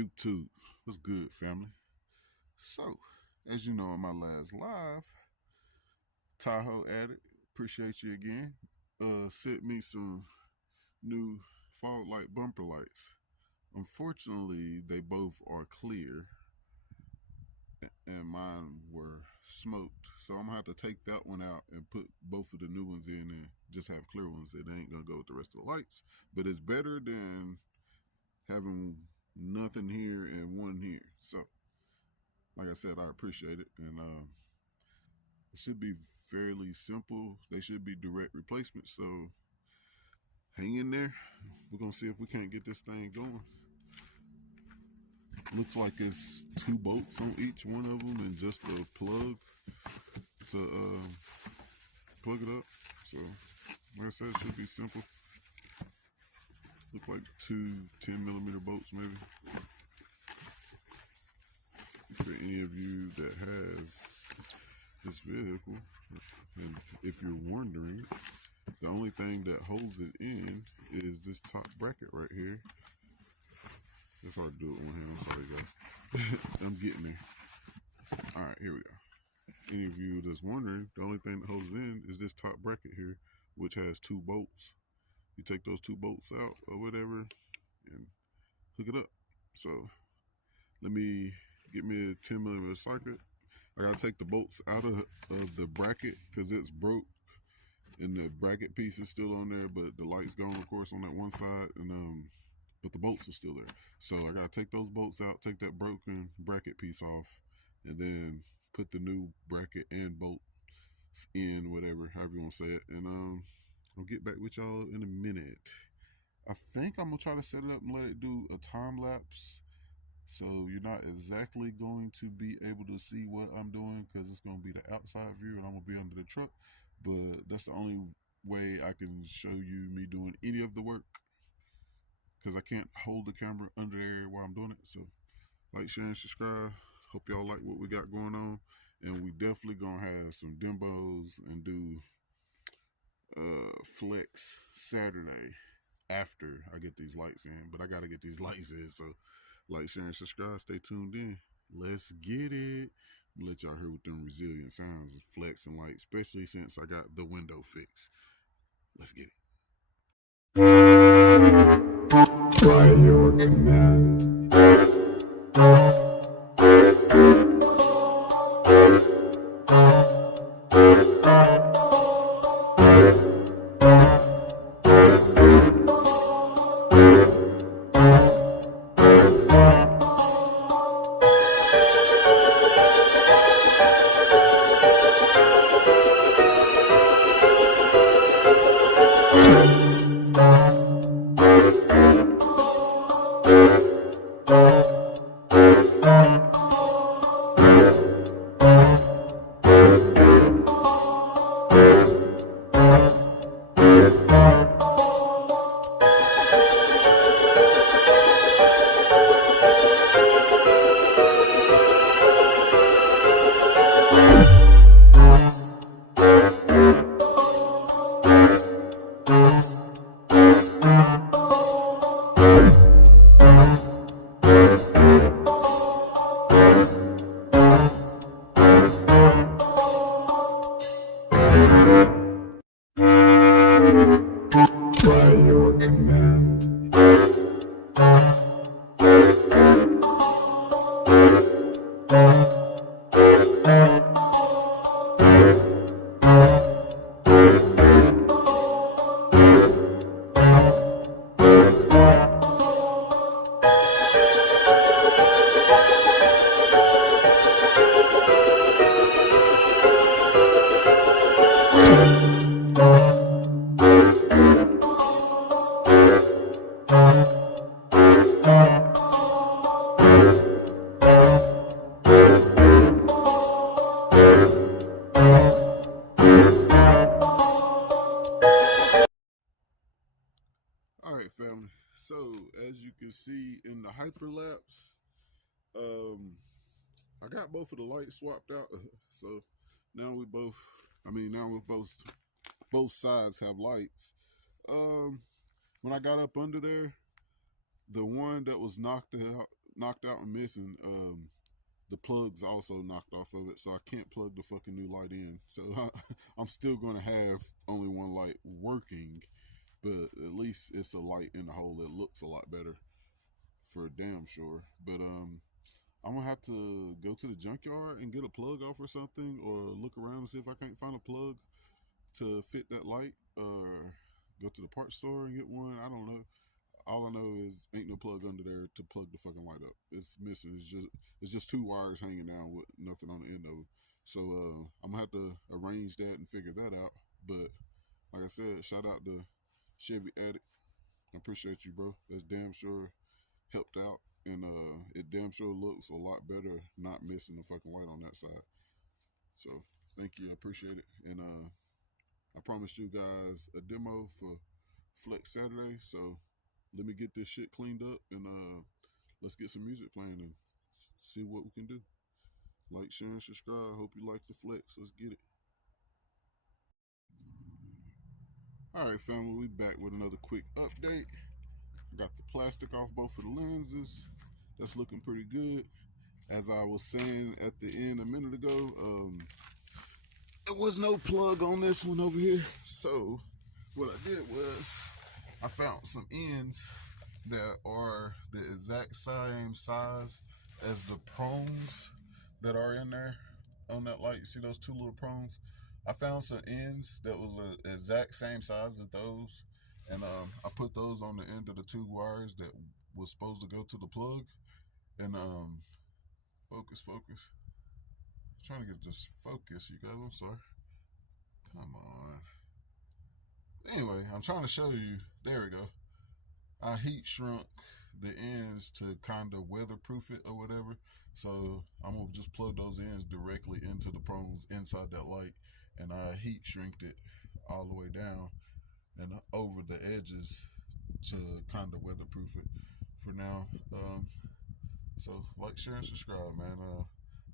YouTube. What's good, family? So, as you know, in my last live, Tahoe Addict, appreciate you again. Sent me some new fog light bumper lights. Unfortunately, they both are clear, and mine were smoked. So I'm gonna have to take that one out and put both of the new ones in and just have clear ones. It ain't gonna go with the rest of the lights, but it's better than having nothing here and one here. So like I said, I appreciate it, and it should be fairly simple. They should be direct replacements, so hang in there. We're gonna see if we can't get this thing going. Looks like it's 2 bolts on each one of them, and just a plug to plug it up. So, like I said, it should be simple. Look like two 10mm bolts, maybe. For any of you that has this vehicle, and if you're wondering, the only thing that holds it in is this top bracket right here. It's hard to do it with one hand. I'm sorry, guys. I'm getting there. All right, here we go. Any of you that's wondering, the only thing that holds in is this top bracket here, which has 2 bolts. You take those 2 bolts out or whatever and hook it up. So let me get me a 10mm socket. I gotta take the bolts out of the bracket because it's broke. And the bracket piece is still on there, but the light's gone, of course, on that one side, and but the bolts are still there. So I gotta take those bolts out, take that broken bracket piece off, and then put the new bracket and bolts in, whatever, however you want to say it. And I'll get back with y'all in a minute. I think I'm gonna try to set it up and let it do a time lapse, so you're not exactly going to be able to see what I'm doing because it's gonna be the outside view and I'm gonna be under the truck. But that's the only way I can show you me doing any of the work, because I can't hold the camera under there while I'm doing it. So like, share, and subscribe. Hope y'all like what we got going on, and we definitely gonna have some demos and do Fxxk Saturday after I get these lights in. But I gotta get these lights in, so like, share, and subscribe. Stay tuned in. Let's get it. Let y'all hear what them resilient sounds of Fxxk and light, especially since I got the window fixed. Let's get it. By your command. By your command. All right, family. So as you can see in the hyperlapse, I got both of the lights swapped out. So now we both, both sides have lights. When I got up under there, the one that was knocked out and missing. The plug's also knocked off of it, so I can't plug the fucking new light in. So I'm still going to have only one light working, but at least it's a light in the hole that looks a lot better for damn sure. But I'm gonna have to go to the junkyard and get a plug off or something, or look around and see if I can't find a plug to fit that light, or go to the parts store and get one. I don't know. All I know is ain't no plug under there to plug the fucking light up. It's missing. It's just two wires hanging down with nothing on the end of it. So I'm gonna have to arrange that and figure that out. But like I said, shout out to Chevy Addict. I appreciate you, bro. That's damn sure helped out, and it damn sure looks a lot better not missing the fucking light on that side. So thank you, I appreciate it. And I promised you guys a demo for Fxxk Saturday, so let me get this shit cleaned up, and let's get some music playing and see what we can do. Like, share, and subscribe. Hope you like the Fxxk. Let's get it. Alright, family, we back with another quick update. Got the plastic off both of the lenses. That's looking pretty good. As I was saying at the end a minute ago, there was no plug on this one over here. So what I did was I found some ends that are the exact same size as the prongs that are in there on that light. You see those two little prongs? I found some ends that was the exact same size as those, and I put those on the end of the two wires that was supposed to go to the plug. And focus. I'm trying to get this focus, you guys. I'm sorry. Come on. Anyway, I'm trying to show you. There we go. I heat shrunk the ends to kind of weatherproof it or whatever. So I'm gonna just plug those ends directly into the prongs inside that light, and I heat shrinked it all the way down and over the edges to kind of weatherproof it for now. So like, share, and subscribe, man.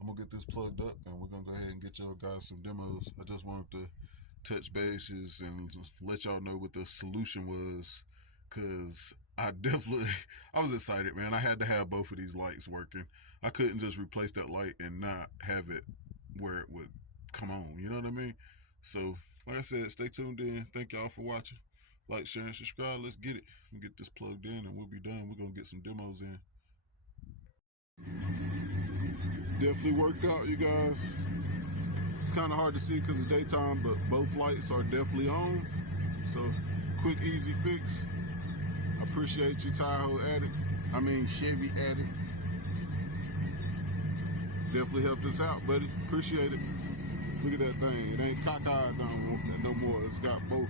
I'm gonna get this plugged up, and we're gonna go ahead and get y'all guys some demos. I just wanted to touch bases and let y'all know what the solution was, because I was excited, man. I had to have both of these lights working. I couldn't just replace that light and not have it where it would come on, you know what I mean? So like I said, stay tuned in. Thank y'all for watching. Like, share, and subscribe. Let's get it. We'll get this plugged in and we'll be done. We're gonna get some demos in. Definitely worked out, you guys. It's kind of hard to see because it's daytime, but both lights are definitely on. So quick, easy fix. I appreciate you, Chevy Addict. Definitely helped us out, buddy. Appreciate it. Look at that thing. It ain't cockeyed no more. It's got both.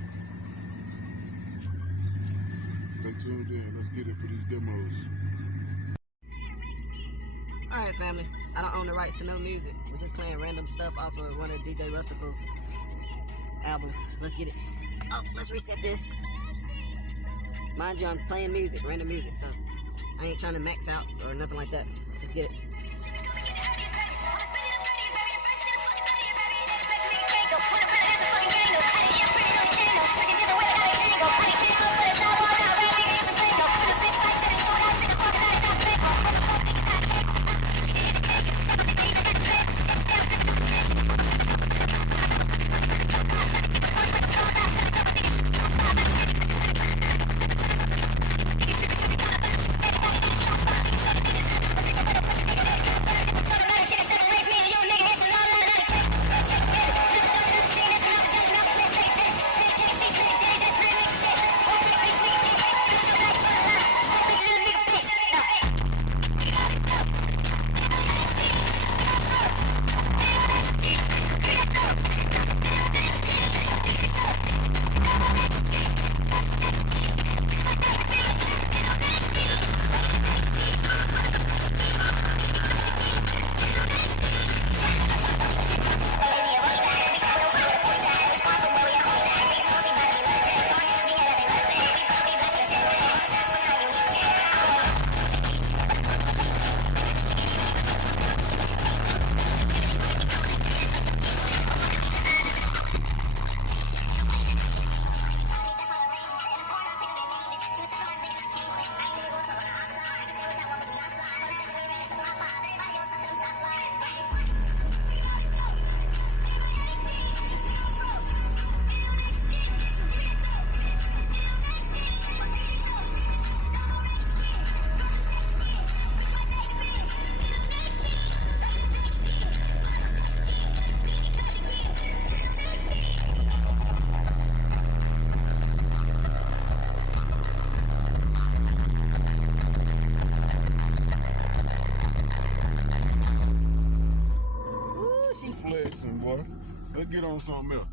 Stay tuned in. Let's get it for these demos. Alright, family, I don't own the rights to no music. We're just playing random stuff off of one of DJ Rustical's albums. Let's get it. Oh, let's reset this. Mind you, I'm playing music, random music, so I ain't trying to max out or nothing like that. Let's get it. Jackson, boy. Let's get on something else.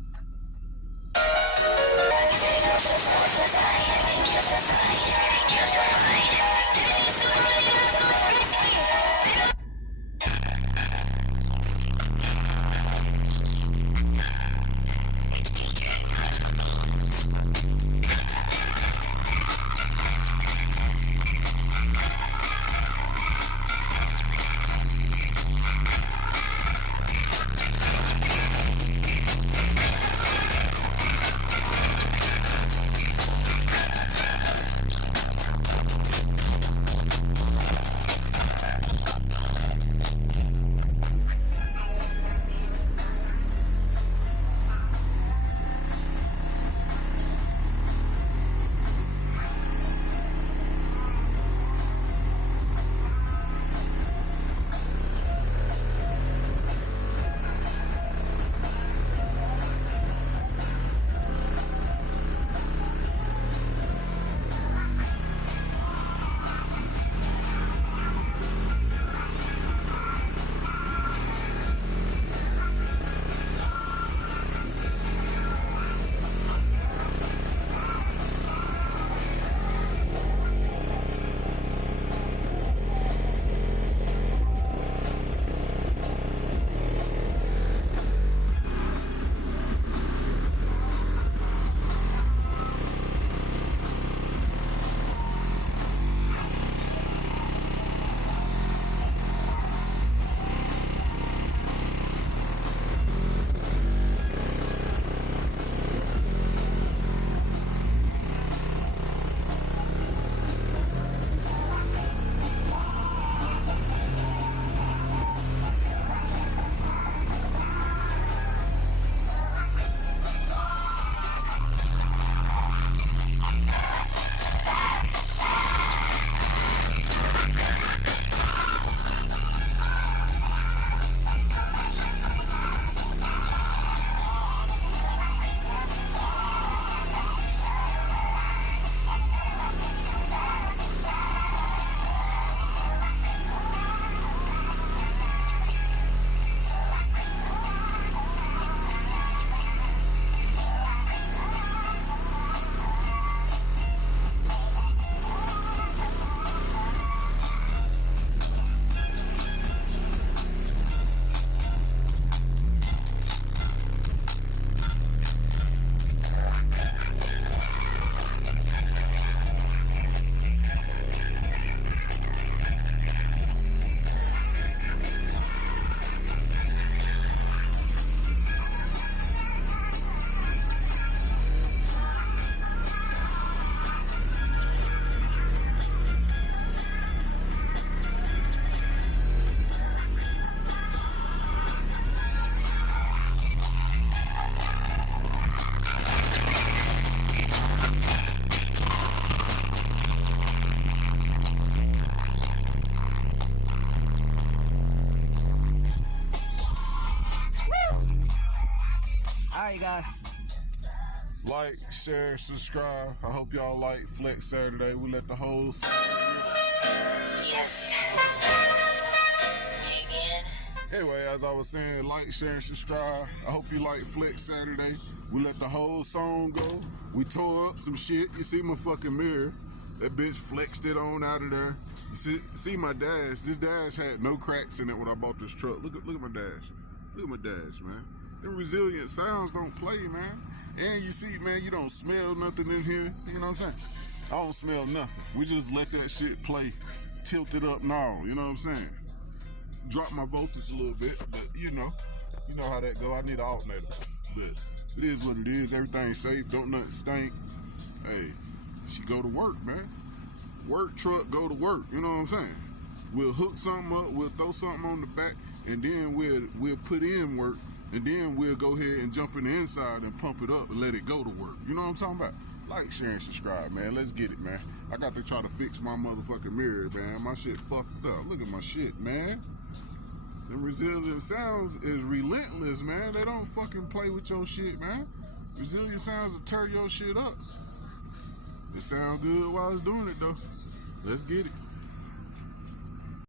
Alright, guys. Like, share, subscribe. I hope y'all like Fxxk Saturday. We let the hoes. Yes. Me again. Anyway, as I was saying, like, share, and subscribe. I hope you like Fxxk Saturday. We let the whole song go. We tore up some shit. You see my fucking mirror. That bitch flexed it on out of there. You see my dash. This dash had no cracks in it when I bought this truck. Look at my dash. Look at my dash, man. Them resilient sounds don't play, man. And you see, man, you don't smell nothing in here. You know what I'm saying? I don't smell nothing. We just let that shit play, tilt it up now. You know what I'm saying? Drop my voltage a little bit, but you know how that go. I need an alternator, but it is what it is. Everything's safe. Don't nothing stink. Hey, she go to work, man. Work truck, go to work. You know what I'm saying? We'll hook something up. We'll throw something on the back, and then we'll put in work. And then we'll go ahead and jump in the inside and pump it up and let it go to work. You know what I'm talking about? Like, share, and subscribe, man. Let's get it, man. I got to try to fix my motherfucking mirror, man. My shit fucked up. Look at my shit, man. Them resilient sounds is relentless, man. They don't fucking play with your shit, man. Resilient sounds will tear your shit up. It sound good while it's doing it, though. Let's get it.